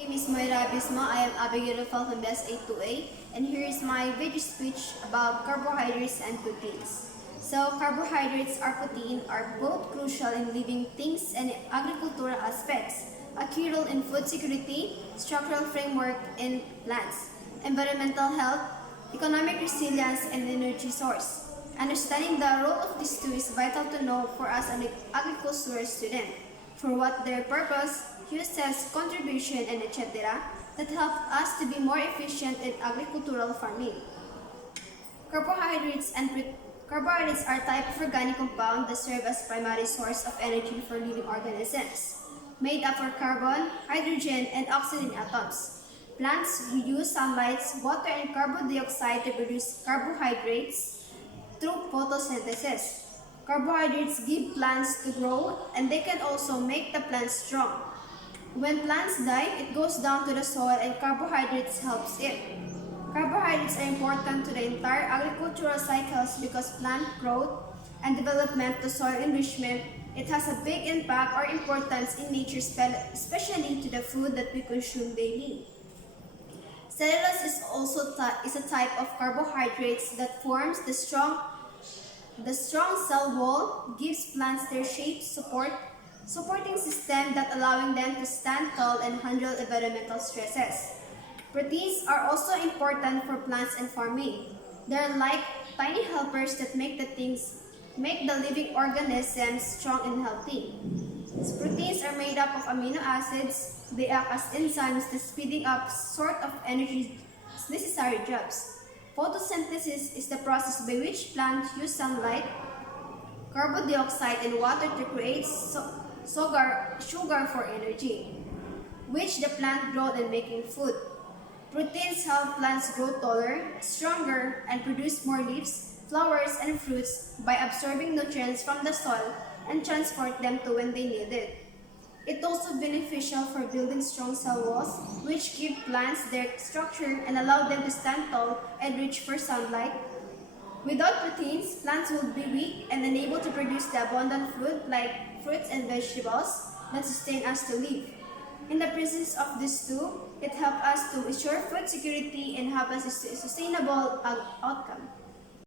My name is Moira Abismo. I am Abigail from BS82A, and here is my video speech about carbohydrates and proteins. So, carbohydrates or protein are both crucial in living things and agricultural aspects, a key role in food security, structural framework in plants, environmental health, economic resilience, and energy source. Understanding the role of these two is vital to know for us an agricultural student, for what their purpose, uses, contribution, and etc. that help us to be more efficient in agricultural farming. Carbohydrates are a type of organic compound that serve as primary source of energy for living organisms, made up of carbon, hydrogen, and oxygen atoms. Plants use sunlight, water, and carbon dioxide to produce carbohydrates through photosynthesis. Carbohydrates give plants to grow, and they can also make the plants strong. When plants die, it goes down to the soil and carbohydrates helps it. Carbohydrates are important to the entire agricultural cycles because plant growth and development to soil enrichment, it has a big impact or importance in nature, especially to the food that we consume daily. Cellulose is also a type of carbohydrates that forms the strong cell wall, gives plants their shape, supporting system that allowing them to stand tall and handle environmental stresses. Proteins are also important for plants and farming. They're like tiny helpers that make the living organisms strong and healthy. Proteins are made up of amino acids. They act as enzymes that speeding up sort of energy necessary jobs. Photosynthesis is the process by which plants use sunlight, carbon dioxide, and water to create sugar for energy, which the plant grows in making food. Proteins help plants grow taller, stronger, and produce more leaves, flowers, and fruits by absorbing nutrients from the soil and transport them to when they need it. It's also beneficial for building strong cell walls, which give plants their structure and allow them to stand tall and reach for sunlight. Without proteins, plants will be weak and unable to produce the abundant food like fruits and vegetables that sustain us to live. In the presence of these two, it helps us to ensure food security and have a sustainable outcome.